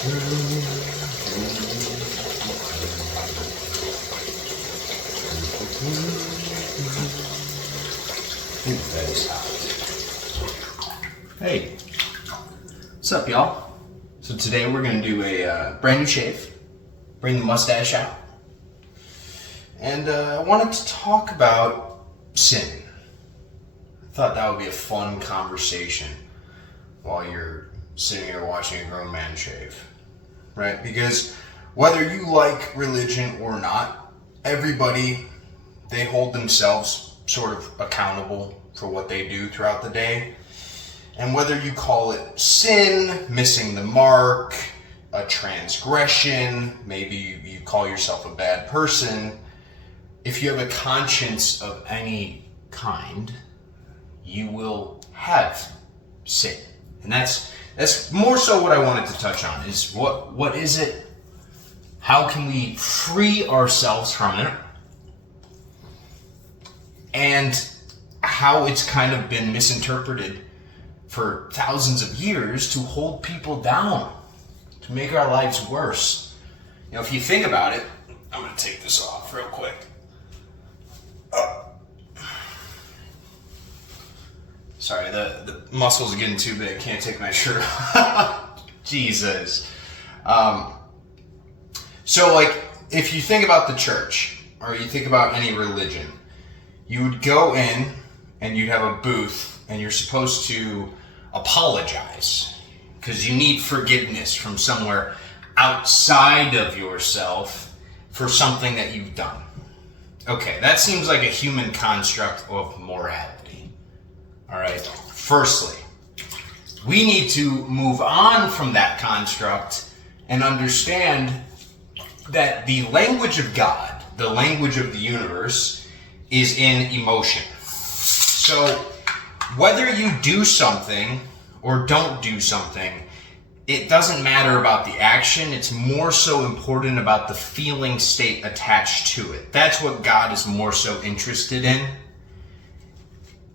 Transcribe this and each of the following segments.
Hey, what's up, y'all? So today we're going to do a brand new shave, bring the mustache out, and I wanted to talk about sin. I thought that would be a fun conversation while you're sitting here watching a grown man shave, right? Because whether you like religion or not, everybody, they hold themselves sort of accountable for what they do throughout the day. And whether you call it sin, missing the mark, a transgression, maybe you call yourself a bad person, if you have a conscience of any kind, you will have sin. And that's more so what I wanted to touch on, is what is it? How can we free ourselves from it? And how it's kind of been misinterpreted for thousands of years to hold people down, to make our lives worse. You know, if you think about it, I'm going to take this off real quick. Sorry, the muscles are getting too big. Can't take my shirt off. Jesus. So, like, if you think about the church, or you think about any religion, you would go in and you'd have a booth, and you're supposed to apologize because you need forgiveness from somewhere outside of yourself for something that you've done. Okay, that seems like a human construct of morality. All right, firstly, we need to move on from that construct and understand that the language of God, the language of the universe, is in emotion. So whether you do something or don't do something, it doesn't matter about the action. It's more so important about the feeling state attached to it. That's what God is more so interested in.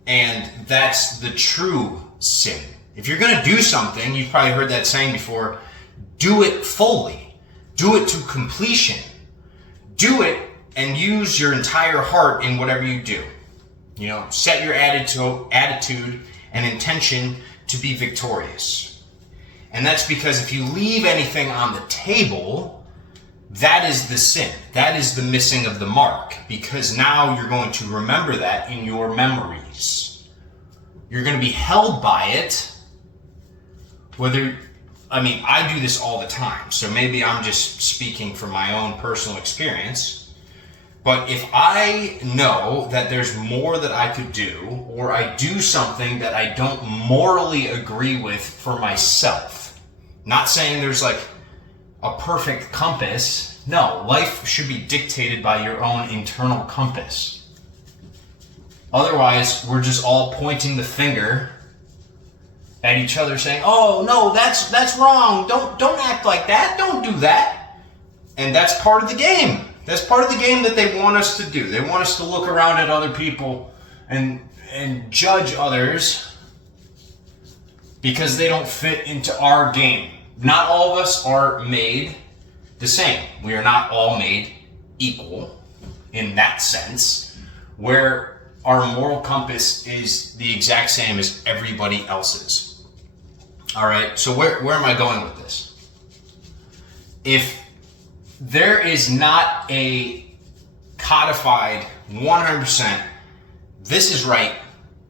And that's the true sin. If you're going to do something, you've probably heard that saying before, do it fully. Do it to completion. Do it and use your entire heart in whatever you do. You know, set your attitude and intention to be victorious. And that's because if you leave anything on the table, that is the sin. That is the missing of the mark. Because now you're going to remember that in your memories. You're going to be held by it. I do this all the time. So maybe I'm just speaking from my own personal experience. But if I know that there's more that I could do, or I do something that I don't morally agree with for myself, not saying there's like a perfect compass. No, life should be dictated by your own internal compass. Otherwise, we're just all pointing the finger at each other saying, oh, no, that's wrong. Don't act like that. Don't do that. And that's part of the game. That's part of the game that they want us to do. They want us to look around at other people and judge others because they don't fit into our game. Not all of us are made the same. We are not all made equal in that sense, where our moral compass is the exact same as everybody else's. All right, so where am I going with this? If there is not a codified 100%, this is right,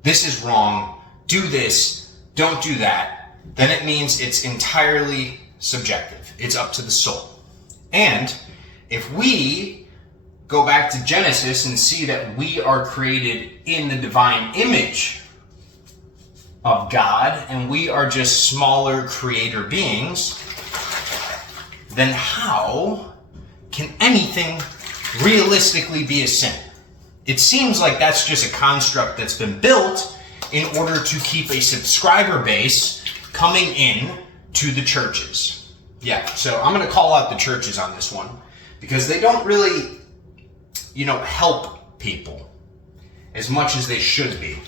this is wrong, do this, don't do that, then it means it's entirely subjective. It's up to the soul. And if we go back to Genesis and see that we are created in the divine image of God and we are just smaller creator beings, then how can anything realistically be a sin? It seems like that's just a construct that's been built in order to keep a subscriber base coming in to the churches. Yeah, so I'm going to call out the churches on this one because they don't really, help people as much as they should be.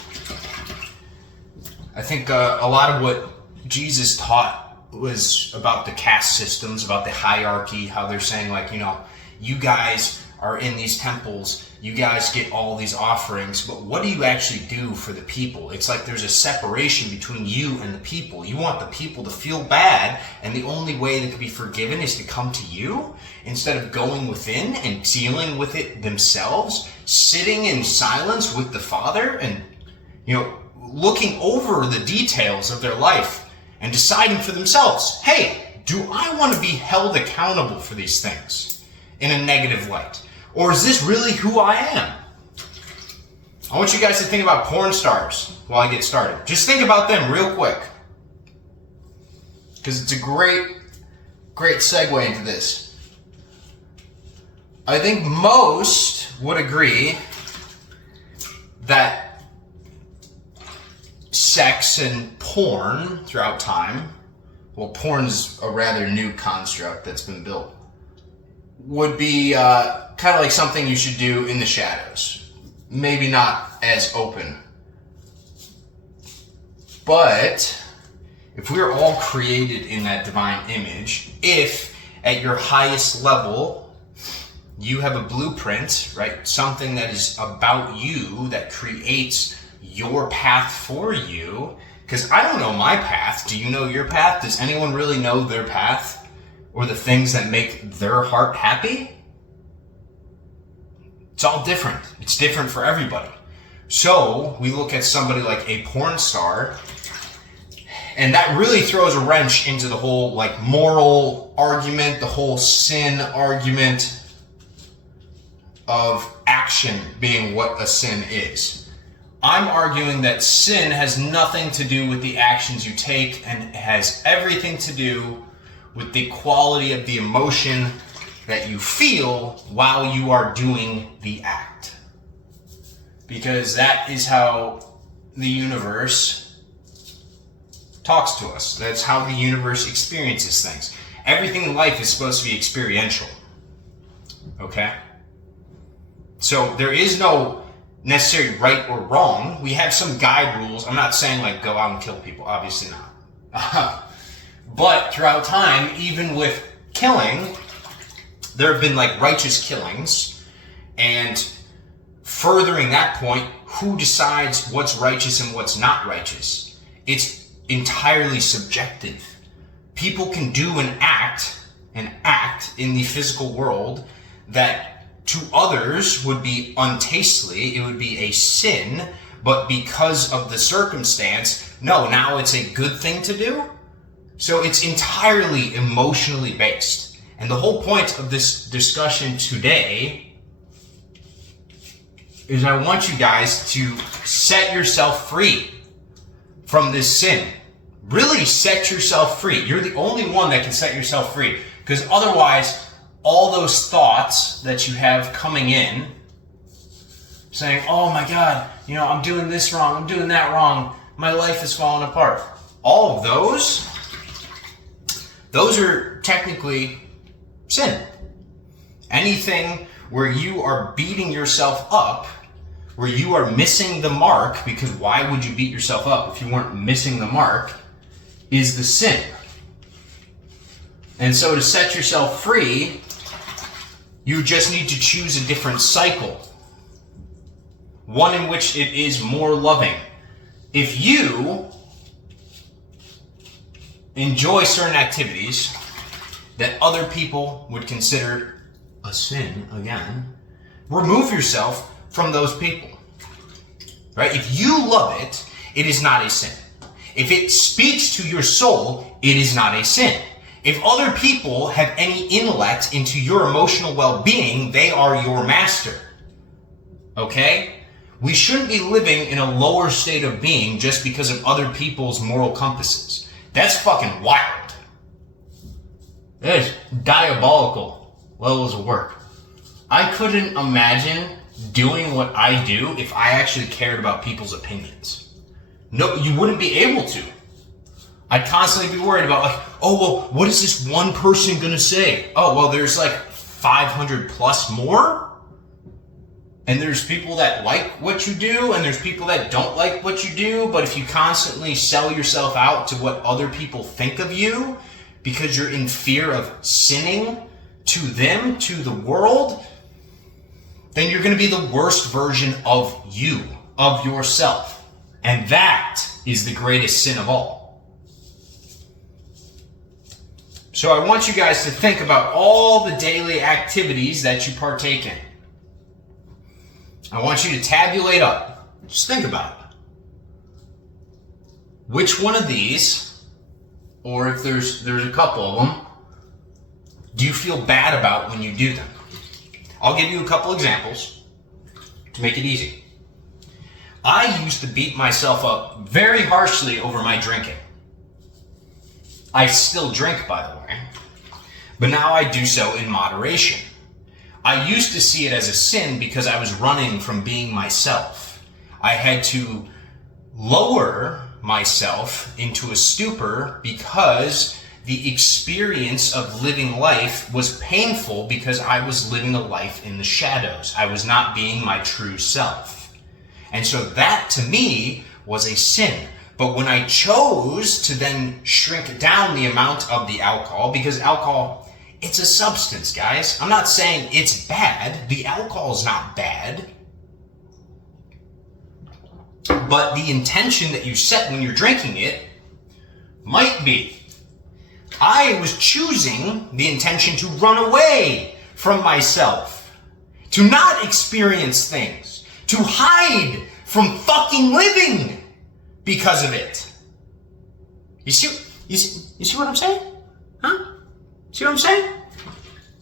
I think a lot of what Jesus taught was about the caste systems, about the hierarchy, how they're saying like, you know, you guys are in these temples, you guys get all these offerings, but what do you actually do for the people? It's like there's a separation between you and the people. You want the people to feel bad, and the only way that could be forgiven is to come to you instead of going within and dealing with it themselves, sitting in silence with the Father and, you know, looking over the details of their life and deciding for themselves, hey, do I want to be held accountable for these things in a negative light? Or is this really who I am? I want you guys to think about porn stars while I get started. Just think about them real quick. Because it's a great segue into this. I think most would agree that sex and porn throughout time, well, porn's a rather new construct that's been built, would be kind of like something you should do in the shadows. Maybe not as open. But if we're all created in that divine image, if at your highest level you have a blueprint, right? Something that is about you, that creates your path for you. Because I don't know my path. Do you know your path? Does anyone really know their path? Or the things that make their heart happy? It's all different. It's different for everybody. So we look at somebody like a porn star, and that really throws a wrench into the whole like moral argument, the whole sin argument of action being what a sin is. I'm arguing that sin has nothing to do with the actions you take and has everything to do with the quality of the emotion that you feel while you are doing the act. Because that is how the universe talks to us. That's how the universe experiences things. Everything in life is supposed to be experiential. Okay? So there is no necessary right or wrong. We have some guide rules. I'm not saying like go out and kill people. Obviously not. But throughout time, even with killing, there have been like righteous killings, and furthering that point, who decides what's righteous and what's not righteous? It's entirely subjective. People can do an act in the physical world that to others would be untastely, it would be a sin, but because of the circumstance, no, now it's a good thing to do. So it's entirely emotionally based. And the whole point of this discussion today is I want you guys to set yourself free from this sin. Really set yourself free. You're the only one that can set yourself free. Because otherwise, all those thoughts that you have coming in, saying, oh my God, you know, I'm doing this wrong, I'm doing that wrong, my life is falling apart. All of those are technically sin. Anything where you are beating yourself up, where you are missing the mark, because why would you beat yourself up if you weren't missing the mark, is the sin. And so to set yourself free, you just need to choose a different cycle. One in which it is more loving. If you enjoy certain activities that other people would consider a sin, again, remove yourself from those people. Right? If you love it, it is not a sin. If it speaks to your soul, it is not a sin. If other people have any intellect into your emotional well-being, they are your master. Okay? We shouldn't be living in a lower state of being just because of other people's moral compasses. That's fucking wild. That is diabolical levels of work. I couldn't imagine doing what I do if I actually cared about people's opinions. No, you wouldn't be able to. I'd constantly be worried about like, oh, well, what is this one person gonna say? Oh, well, there's like 500 plus more? And there's people that like what you do, and there's people that don't like what you do. But if you constantly sell yourself out to what other people think of you because you're in fear of sinning to them, to the world, then you're going to be the worst version of you, of yourself. And that is the greatest sin of all. So I want you guys to think about all the daily activities that you partake in. I want you to tabulate up. Just think about it. Which one of these, or if there's a couple of them, do you feel bad about when you do them? I'll give you a couple examples to make it easy. I used to beat myself up very harshly over my drinking. I still drink, by the way, but now I do so in moderation. I used to see it as a sin because I was running from being myself. I had to lower myself into a stupor because the experience of living life was painful because I was living a life in the shadows. I was not being my true self. And so that to me was a sin. But when I chose to then shrink down the amount of the alcohol, because alcohol, it's a substance, guys. I'm not saying it's bad. The alcohol's not bad. But the intention that you set when you're drinking it might be. I was choosing the intention to run away from myself, to not experience things, to hide from fucking living because of it. You see what I'm saying? Huh? See what I'm saying?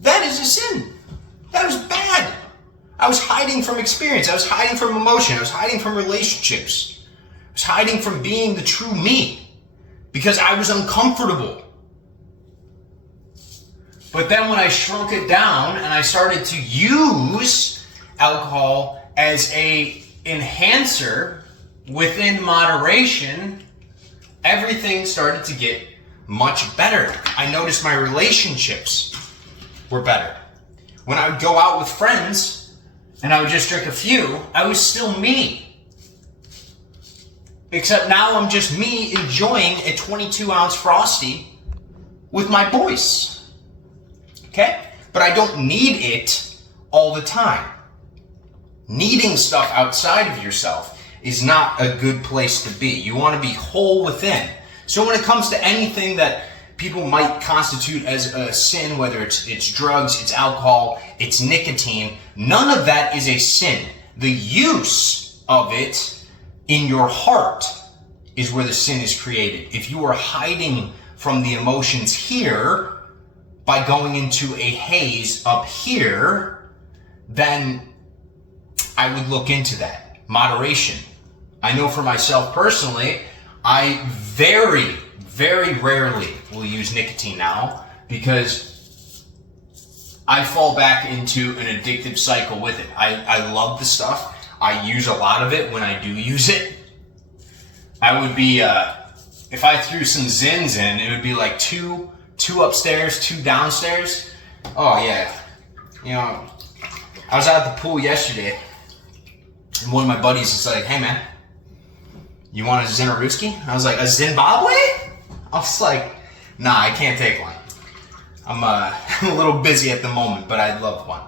That is a sin. That was bad. I was hiding from experience. I was hiding from emotion. I was hiding from relationships. I was hiding from being the true me because I was uncomfortable. But then when I shrunk it down and I started to use alcohol as a enhancer within moderation, everything started to get much better. I noticed my relationships were better. When I would go out with friends and I would just drink a few, I was still me. Except now I'm just me enjoying a 22-ounce Frosty with my boys. Okay? But I don't need it all the time. Needing stuff outside of yourself is not a good place to be. You want to be whole within. So when it comes to anything that people might constitute as a sin, whether it's drugs, it's alcohol, it's nicotine, none of that is a sin. The use of it in your heart is where the sin is created. If you are hiding from the emotions here by going into a haze up here, then I would look into that. Moderation. I know for myself personally, I very, very rarely will use nicotine now because I fall back into an addictive cycle with it. I love the stuff. I use a lot of it when I do use it. I would be, if I threw some Zins in, it would be like two upstairs, two downstairs. Oh yeah. You know, I was out at the pool yesterday and one of my buddies is like, hey man, you want a Zinaruski? I was like, a Zimbabwe? I was like, nah, I can't take one. I'm a little busy at the moment, but I'd love one.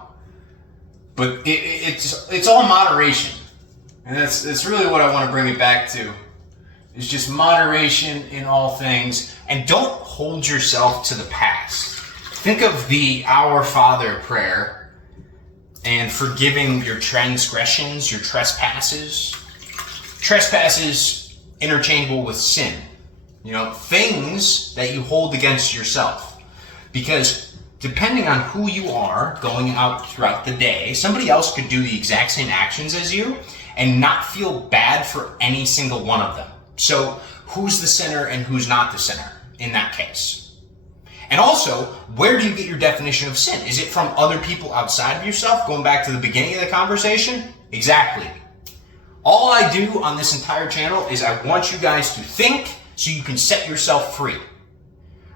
But it's all moderation. And that's really what I want to bring it back to. Is just moderation in all things. And don't hold yourself to the past. Think of the Our Father prayer and forgiving your transgressions, your trespasses. Trespasses interchangeable with sin. You know, things that you hold against yourself. Because depending on who you are going out throughout the day, somebody else could do the exact same actions as you and not feel bad for any single one of them. So who's the sinner and who's not the sinner in that case? And also, where do you get your definition of sin? Is it from other people outside of yourself? Going back to the beginning of the conversation? Exactly. All I do on this entire channel is I want you guys to think so you can set yourself free.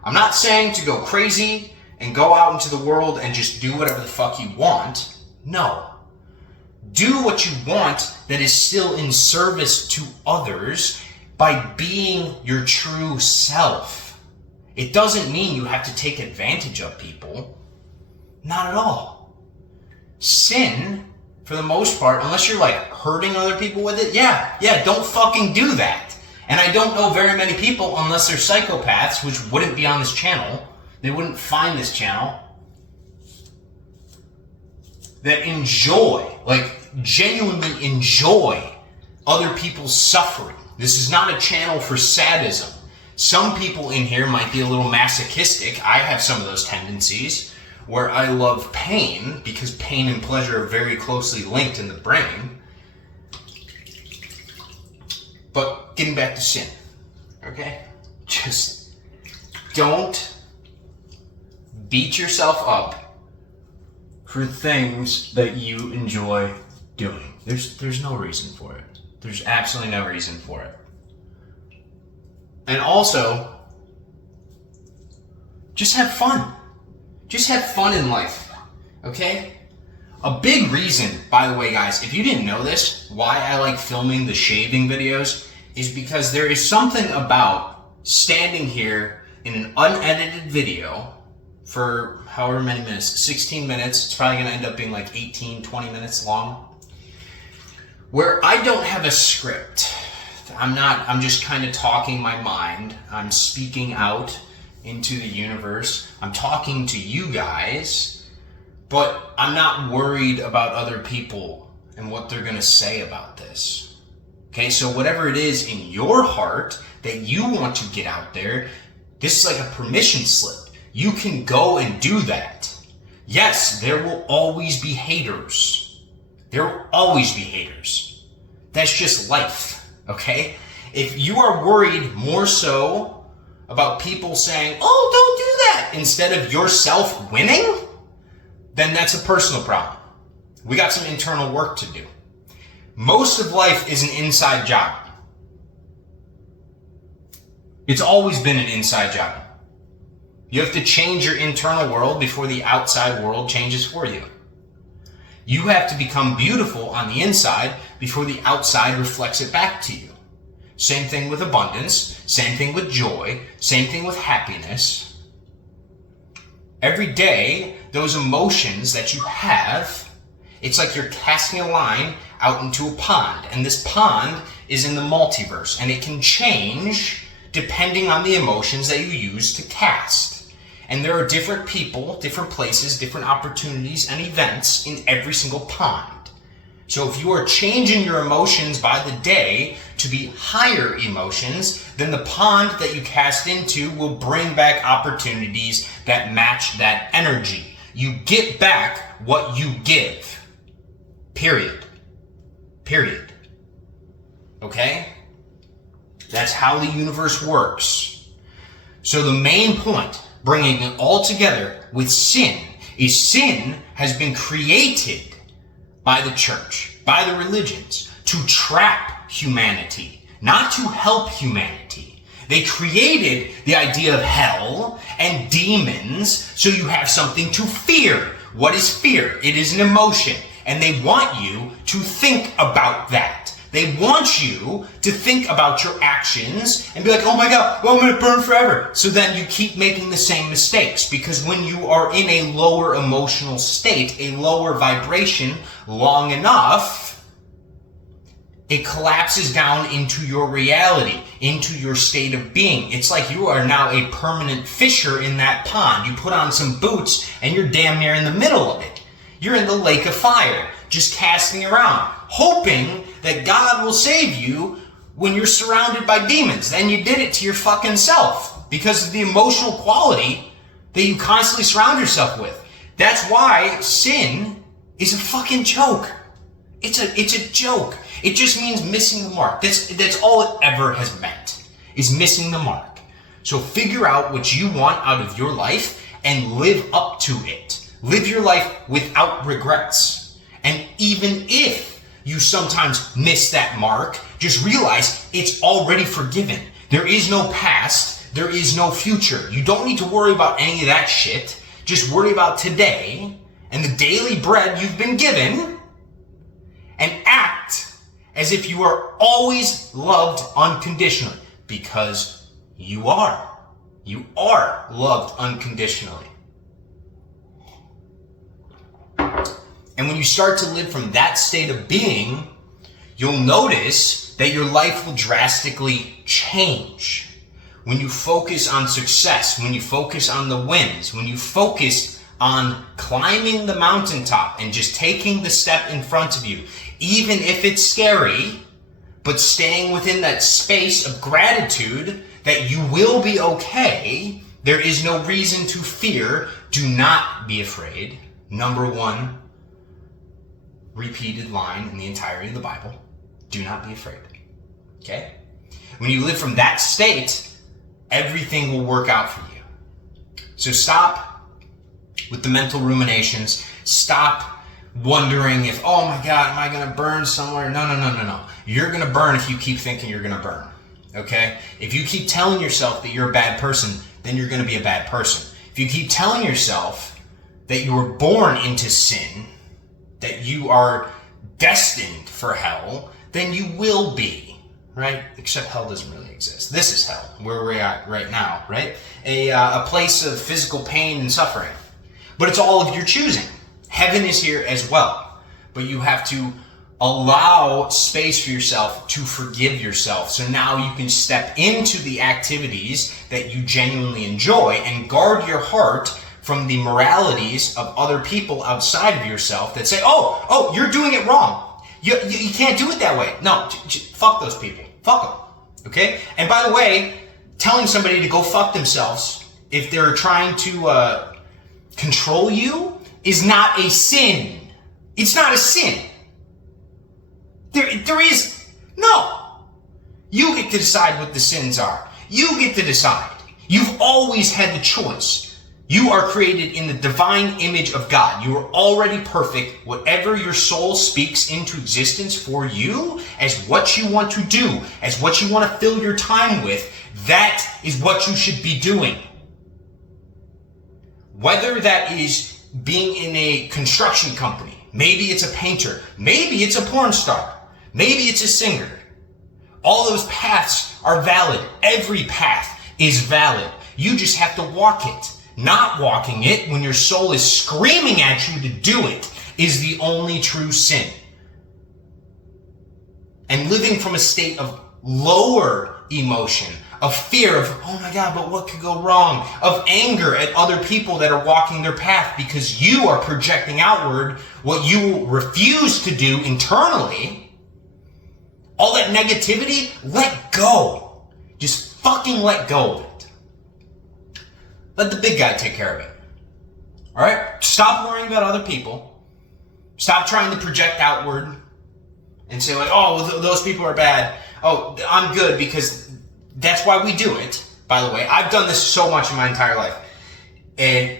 I'm not saying to go crazy and go out into the world and just do whatever the fuck you want. No. Do what you want that is still in service to others by being your true self. It doesn't mean you have to take advantage of people. Not at all. Sin, for the most part, unless you're like hurting other people with it, yeah, don't fucking do that. And I don't know very many people, unless they're psychopaths, which wouldn't be on this channel, they wouldn't find this channel, that enjoy, like genuinely enjoy other people's suffering. This is not a channel for sadism. Some people in here might be a little masochistic. I have some of those tendencies where I love pain because pain and pleasure are very closely linked in the brain. But getting back to sin, okay? Just don't beat yourself up for things that you enjoy doing. There's no reason for it. There's absolutely no reason for it. And also, just have fun. Just have fun in life, okay? A big reason, by the way, guys, if you didn't know this, why I like filming the shaving videos is because there is something about standing here in an unedited video for however many minutes, 16 minutes, it's probably gonna end up being like 18, 20 minutes long, where I don't have a script. I'm just kind of talking my mind. I'm speaking out into the universe. I'm talking to you guys, but I'm not worried about other people and what they're gonna say about this. Okay, so whatever it is in your heart that you want to get out there, this is like a permission slip. You can go and do that. Yes, there will always be haters. There will always be haters. That's just life, okay? If you are worried more so about people saying, oh, don't do that, instead of yourself winning, then that's a personal problem. We got some internal work to do. Most of life is an inside job. It's always been an inside job. You have to change your internal world before the outside world changes for you. You have to become beautiful on the inside before the outside reflects it back to you. Same thing with abundance, same thing with joy, same thing with happiness. Every day, those emotions that you have, it's like you're casting a line out into a pond, and this pond is in the multiverse, and it can change depending on the emotions that you use to cast. And there are different people, different places, different opportunities and events in every single pond. So if you are changing your emotions by the day to be higher emotions, then the pond that you cast into will bring back opportunities that match that energy. You get back what you give. Period. Period. Okay? That's how the universe works. So the main point, bringing it all together with sin, is sin has been created by the church, by the religions, to trap humanity, not to help humanity. They created the idea of hell and demons so you have something to fear. What is fear? It is an emotion, and they want you to think about that. They want you to think about your actions and be like, oh my God, well, I'm going to burn forever. So then you keep making the same mistakes, because when you are in a lower emotional state, a lower vibration long enough, it collapses down into your reality, into your state of being. It's like you are now a permanent fisher in that pond. You put on some boots and you're damn near in the middle of it. You're in the lake of fire, just casting around, hoping that God will save you when you're surrounded by demons. Then you did it to your fucking self because of the emotional quality that you constantly surround yourself with. That's why sin is a fucking joke. It's a joke. It just means missing the mark. That's all it ever has meant, is missing the mark. So figure out what you want out of your life and live up to it. Live your life without regrets. And even if you sometimes miss that mark, just realize it's already forgiven. There is no past. There is no future. You don't need to worry about any of that shit. Just worry about today and the daily bread you've been given, and act as if you are always loved unconditionally, because you are. You are loved unconditionally. And when you start to live from that state of being, you'll notice that your life will drastically change. When you focus on success, when you focus on the wins, when you focus on climbing the mountaintop and just taking the step in front of you, even if it's scary, but staying within that space of gratitude that you will be okay, there is no reason to fear. Do not be afraid. Number one repeated line in the entirety of the Bible. Do not be afraid. Okay? When you live from that state, everything will work out for you. So stop with the mental ruminations. Stop wondering if, oh my God, am I going to burn somewhere? No. You're going to burn if you keep thinking you're going to burn. Okay? If you keep telling yourself that you're a bad person, then you're going to be a bad person. If you keep telling yourself that you were born into sin, that you are destined for hell, then you will be, right? Except hell doesn't really exist. This is hell, where we're at right now, right? A place of physical pain and suffering. But it's all of your choosing. Heaven is here as well. But you have to allow space for yourself to forgive yourself. So now you can step into the activities that you genuinely enjoy and guard your heart from the moralities of other people outside of yourself that say, oh, you're doing it wrong. You can't do it that way. No, fuck those people. Fuck them. Okay? And by the way, telling somebody to go fuck themselves if they're trying to control you is not a sin. It's not a sin. There is, no. You get to decide what the sins are. You get to decide. You've always had the choice. You are created in the divine image of God. You are already perfect. Whatever your soul speaks into existence for you as what you want to do, as what you want to fill your time with, that is what you should be doing. Whether that is being in a construction company, maybe it's a painter, maybe it's a porn star, maybe it's a singer. All those paths are valid. Every path is valid. You just have to walk it. Not walking it when your soul is screaming at you to do it is the only true sin. And living from a state of lower emotion, of fear of, oh my God, but what could go wrong? Of anger at other people that are walking their path because you are projecting outward what you refuse to do internally. All that negativity, let go. Just fucking let go of it. Let the big guy take care of it. All right? Stop worrying about other people. Stop trying to project outward and say like, oh, well, those people are bad. Oh, I'm good because that's why we do it. By the way, I've done this so much in my entire life. And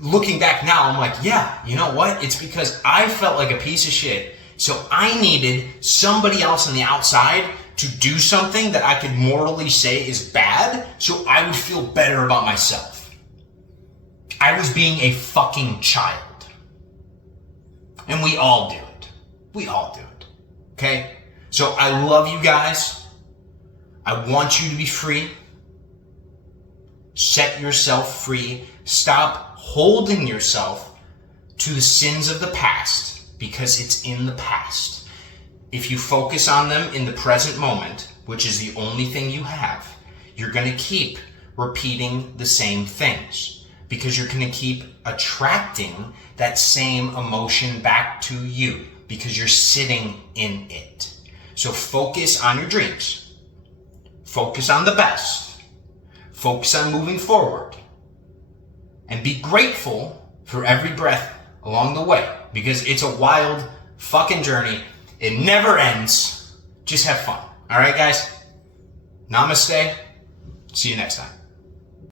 looking back now, I'm like, yeah, you know what? It's because I felt like a piece of shit. So I needed somebody else on the outside to do something that I could morally say is bad, so I would feel better about myself. I was being a fucking child. And we all do it. We all do it. Okay? So I love you guys. I want you to be free. Set yourself free. Stop holding yourself to the sins of the past because it's in the past. If you focus on them in the present moment, which is the only thing you have, you're going to keep repeating the same things because you're going to keep attracting that same emotion back to you because you're sitting in it. So focus on your dreams. Focus on the best. Focus on moving forward. And be grateful for every breath along the way because it's a wild fucking journey. It never ends. Just have fun. All right, guys? Namaste. See you next time.